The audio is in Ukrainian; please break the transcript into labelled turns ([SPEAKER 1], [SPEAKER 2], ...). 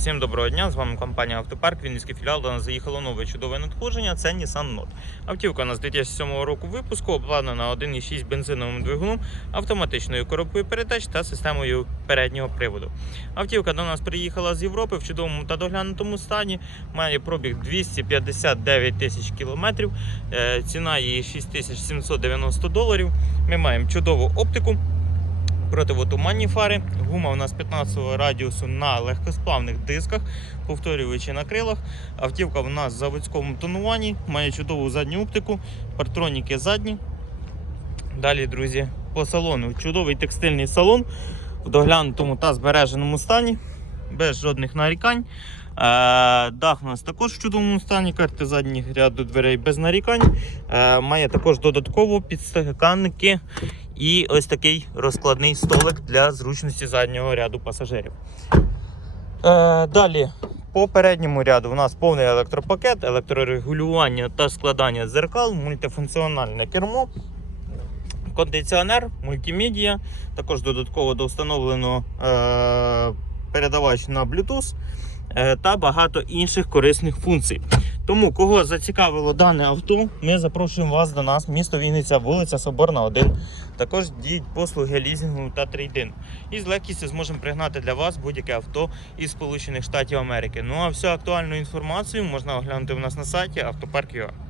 [SPEAKER 1] Всім доброго дня, з вами компанія Автопарк, Вінницький філіал. До нас заїхало нове чудове надходження. Це Nissan Note. Автівка у нас 2007 року випуску, обладнана 1,6 бензиновим двигуном, автоматичною коробкою передач та системою переднього приводу. Автівка до нас приїхала з Європи в чудовому та доглянутому стані. Має пробіг 259 тисяч кілометрів. Е, Ціна її 6790 доларів. Ми маємо чудову оптику противотуманні фари. Гума у нас 15 радіусу на легкосплавних дисках, повторюючи на крилах. Автівка у нас в заводському тонуванні, має чудову задню оптику, партроніки задні. Далі, друзі, по салону. Чудовий текстильний салон в доглянутому та збереженому стані, без жодних нарікань. Е, Дах у нас також в чудовому стані, карти задніх ряду дверей без нарікань. Е, Має також додатково підстаканники і ось такий розкладний столик для зручності заднього ряду пасажирів. Е, далі, по передньому ряду у нас повний електропакет, електрорегулювання та складання дзеркал, мультифункціональне кермо, кондиціонер, мультимедіа, також додатково довстановлено е, передавач на Bluetooth е, та багато інших корисних функцій. Тому, кого зацікавило дане авто, ми запрошуємо вас до нас, місто Вінниця, вулиця Соборна, 1. Також діють послуги лізінгу та трейдин. І з легкістю зможемо пригнати для вас будь-яке авто із Сполучених Штатів Америки. Ну а всю актуальну інформацію можна оглянути у нас на сайті автопарк.ua.